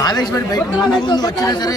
ఆవేశపడి బయట ముందు ముందు వచ్చినా సరే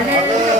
Amen.